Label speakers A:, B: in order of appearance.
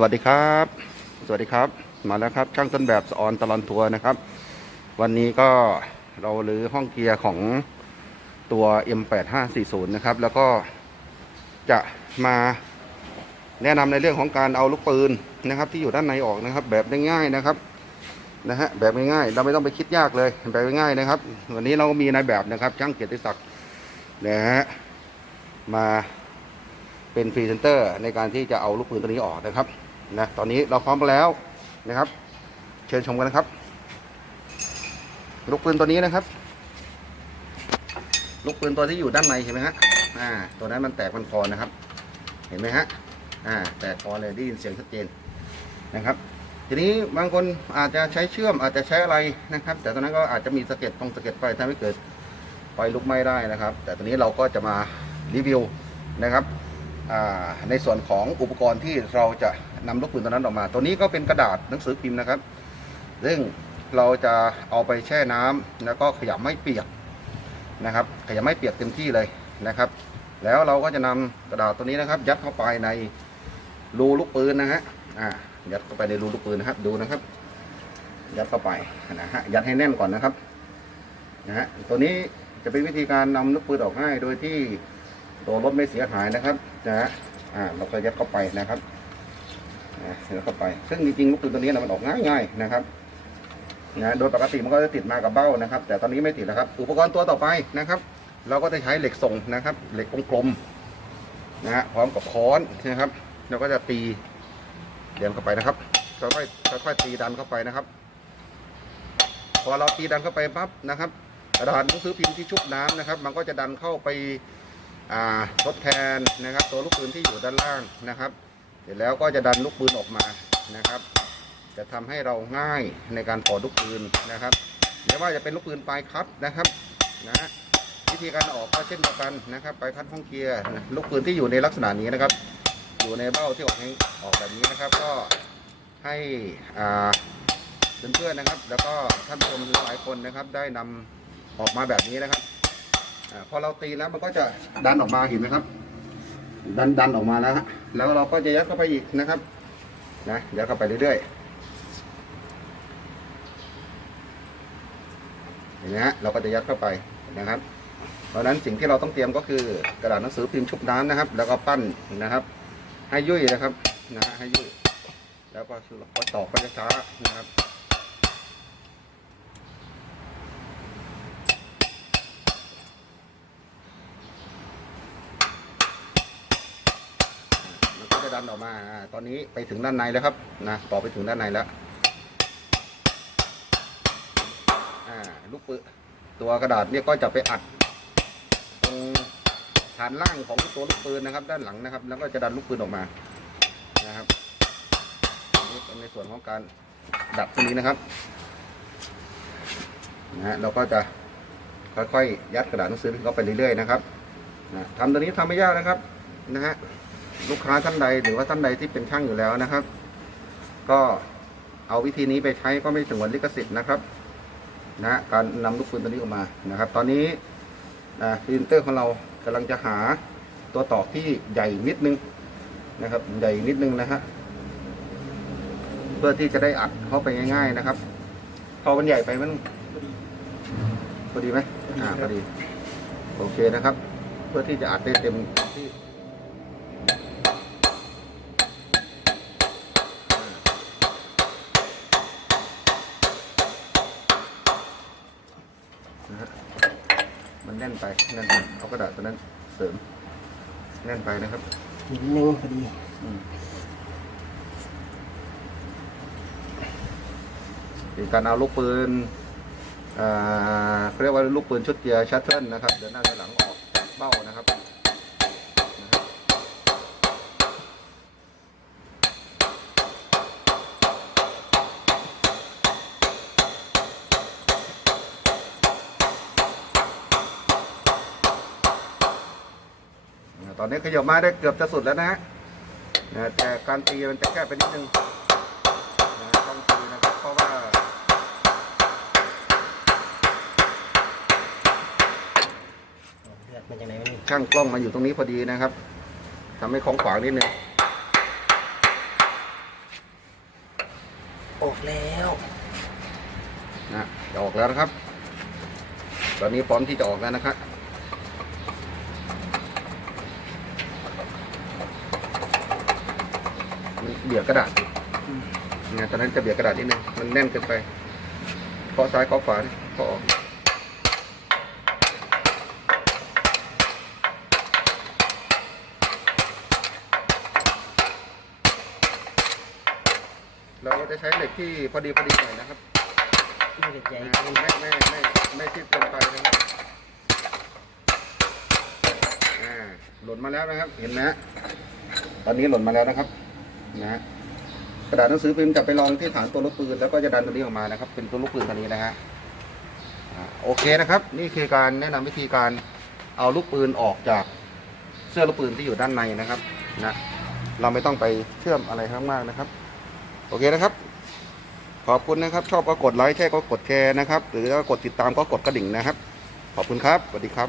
A: สวัสดีครับ สวัสดีครับ มาแล้วครับ ช่างต้นแบบสออนตลอนทัวร์นะครับ วันนี้ก็เราลือห้องเกียร์ของตัว M8540 นะครับ แล้วก็จะมาแนะนำในเรื่องของการเอาลูกปืนนะครับ ที่อยู่ด้านในออกนะครับ แบบง่ายๆนะครับนะฮะแบบง่ายๆเราไม่ต้องไปคิดยากเลยแบบง่ายๆนะครับ วันนี้เราก็มีนายแบบนะครับ ช่างเกียรติศักดิ์นะฮะมาเป็นพรีเซนเตอร์ในการที่จะเอาลูกปืนตัวนี้ออกนะครับ นะตอนนี้เราพร้อมแล้วนะครับ เชิญชมกันนะครับ ลูกปืนตัวนี้นะครับ ลูกปืนตัวที่อยู่ด้านในเห็นไหมฮะอ่าตัวนั้นมันแตกมันคอนะครับ เห็นไหมฮะอ่าแตกคอเลยได้ยินเสียงชัดเจนนะครับ ทีนี้บางคนอาจจะใช้เชื่อมอาจจะใช้อะไรนะครับ แต่ตอนนั้นก็อาจจะมีสะเก็ดตรงสะเก็ดไฟทำให้เกิดไฟลุกไหม้ได้นะครับ แต่ตอนนี้เราก็จะมารีวิวนะครับ ในส่วนของอุปกรณ์ที่เราจะนำลูกปืนตัวนั้นออกมา ตัวนี้ก็เป็นกระดาษหนังสือพิมพ์นะครับ ซึ่งเราจะเอาไปแช่น้ำแล้วก็ขยำไม่เปียกนะครับ ขยำไม่เปียกเต็มที่เลยนะครับ แล้วเราก็จะนำกระดาษตัวนี้นะครับ ยัดเข้าไปในรูลูกปืนนะฮะอ่ายัดเข้าไปในรูลูกปืนนะครับ ดูนะครับ ยัดเข้าไปนะฮะยัดให้แน่นก่อนนะครับนะฮะตัวนี้จะเป็นวิธีการนำลูกปืนออกง่ายโดยที่ตัวรถไม่เสียหายนะครับ นะฮะอ่าเราก็ยัดเข้าไปนะครับนะยัดเข้าไป ซึ่งจริงๆลูกปืนตัวนี้นะมันออกง่ายๆนะครับนะโดยปกติมันก็จะติดมากับเบ้านะครับ แต่ตอนนี้ไม่ติดแล้วครับ อุปกรณ์ตัวต่อไปนะครับ เราก็จะใช้เหล็กส่งนะครับ เหล็กกลมๆนะฮะพร้อมกับค้อนนะครับ เราก็จะตีเดียนเข้าไปนะครับค่อยๆค่อยๆตีดันเข้าไปนะครับ พอเราตีดันเข้าไปปั๊บนะครับกระดาษหนังสือพิมพ์ที่ชุบน้ำนะครับ มันก็จะดันเข้าไป ทดแทนนะครับ ตัวลูกปืนที่อยู่ด้านล่างนะครับ เสร็จแล้วก็จะดันลูกปืนออกมานะครับ จะทำให้เราง่ายในการปลดลูกปืนนะครับไม่ว่าจะเป็นลูกปืนปลายคัดนะครับนะวิธีการออกก็เช่นเดียวกันนะครับปลายคัดห้องเกียร์ลูกปืนที่อยู่ในลักษณะนี้นะครับ อยู่ในเบ้าที่ออกให้ออกแบบนี้นะครับ ก็ให้อ่าเพื่อนๆนะครับ แล้วก็ท่านผู้ชมหลายคนนะครับ ได้นำออกมาแบบนี้นะครับ อาพอเราตีแล้วมันก็จะดันออกมาเห็นไหมครับ ดันดันออกมาแล้วฮะแล้วเราก็จะยัดเข้าไปอีกนะครับนะยัดเข้าไปเรื่อยๆเห็นไหมฮะเราก็จะยัดเข้าไปนะครับ เพราะฉะนั้นสิ่งที่เราต้องเตรียมก็คือกระดาษหนังสือพิมพ์ชุบน้ำนะครับ แล้วก็ปั้นนะครับ ให้ยุ่ยนะครับนะฮะให้ยุ่ยแล้วก็ชุก็ตอกไปช้าๆนะครับ จะดันออกมาอ่าตอนนี้ไปถึงด้านในแล้วครับนะต่อไปถึงด้านในแล้วอ่าลูกปืนตัวกระดาษเนี่ยก็จะไปอัดตรงฐานล่างของตัวลูกปืนนะครับ ด้านหลังนะครับ แล้วก็จะดันลูกปืนออกมานะครับนี่เป็นในส่วนของการดัดตรงนี้นะครับนะฮะเราก็จะค่อยๆยัดกระดาษหนังสือเข้าไปเรื่อยๆนะครับนะทำตัวนี้ทำไม่ยากนะครับนะฮะ ลูกค้าท่านใดหรือว่าท่านใดที่เป็นช่างอยู่แล้วนะครับ ก็เอาวิธีนี้ไปใช้ก็ไม่ถึงวันลิขสิทธิ์นะครับนะการนำลูกปืนตัวนี้ออกมานะครับ ตอนนี้นะพรีเซนเตอร์ของเรากำลังจะหาตัวตอกที่ใหญ่นิดนึงนะครับ ใหญ่นิดนึงนะฮะเพื่อที่จะได้อัดเข้าไปง่าย ๆนะครับ พอมันใหญ่ไปมันพอดีไหมอ่าพอดี โอเคนะครับ เพื่อที่จะอัดได้เต็มที่นะฮะมัน แน่นไปแน่นไปเอากระดาษตัวนั้นเสริม แน่นไปนะครับ
B: นิดนึงพอดี
A: เป็นการเอาลูกปืนอ่าเขาเรียกว่าลูกปืนชุดเกียร์ชัตเทิลนะครับ เดินหน้าเดินหลังออกจากเบ้านะครับนะครับ ตอนนี้ขยับมาได้เกือบจะสุดแล้วนะฮะนะแต่การตีมันจะแค่ไปนิดนึงนะต้องตีนะครับเพราะว่า
B: เลือดมันจากไหนวะนี่
A: ช่างกล้องมาอยู่ตรงนี้พอดีนะครับทำให้ของขวางนิดนึง
B: ออกแล้ว
A: นะจะออกแล้วนะครับ ตอนนี้พร้อมที่จะออกแล้วนะครับมัน เบียดกระดาษนะตอนนั้นจะเบียดกระดาษนิดนึงมันแน่นเกินไปเคาะซ้ายเคาะขวานี่เคาะออกเราจะใช้เหล็กที่พอดีพอดีหน่อยนะครับ
B: ไม่ได้ใหญ่
A: ไม่
B: เกิน
A: ไม่ไม่ไม่ไม่ชิดเกินไปนะครับอ่าหล่นมาแล้วนะครับ เห็นไหมฮะตอนนี้หล่นมาแล้วนะครับ นะฮะกระดาษหนังสือพิมพ์จะไปรองที่ฐานตัวลูกปืนแล้วก็จะดันตัวนี้ออกมานะครับ เป็นตัวลูกปืนตัวนี้นะฮะโอเคนะครับ นี่คือการแนะนำวิธีการเอาลูกปืนออกจากเสื้อลูกปืนที่อยู่ด้านในนะครับนะเราไม่ต้องไปเชื่อมอะไรข้างมากนะครับ โอเคนะครับ ขอบคุณนะครับ ชอบก็กดไลค์ใช่ก็กดแชร์นะครับ หรือว่ากดติดตามก็กดกระดิ่งนะครับ ขอบคุณครับสวัสดีครับ